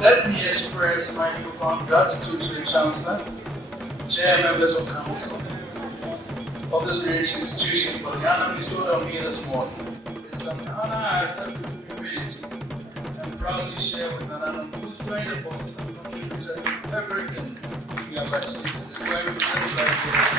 Let me express my profound gratitude to the Chancellor, Chair, members of Council, of this great institution for the honor bestowed on me this morning. It is an honor I accept with humility and proudly share with an honor who's joined the forces and contributed everything we have achieved in the 25 years.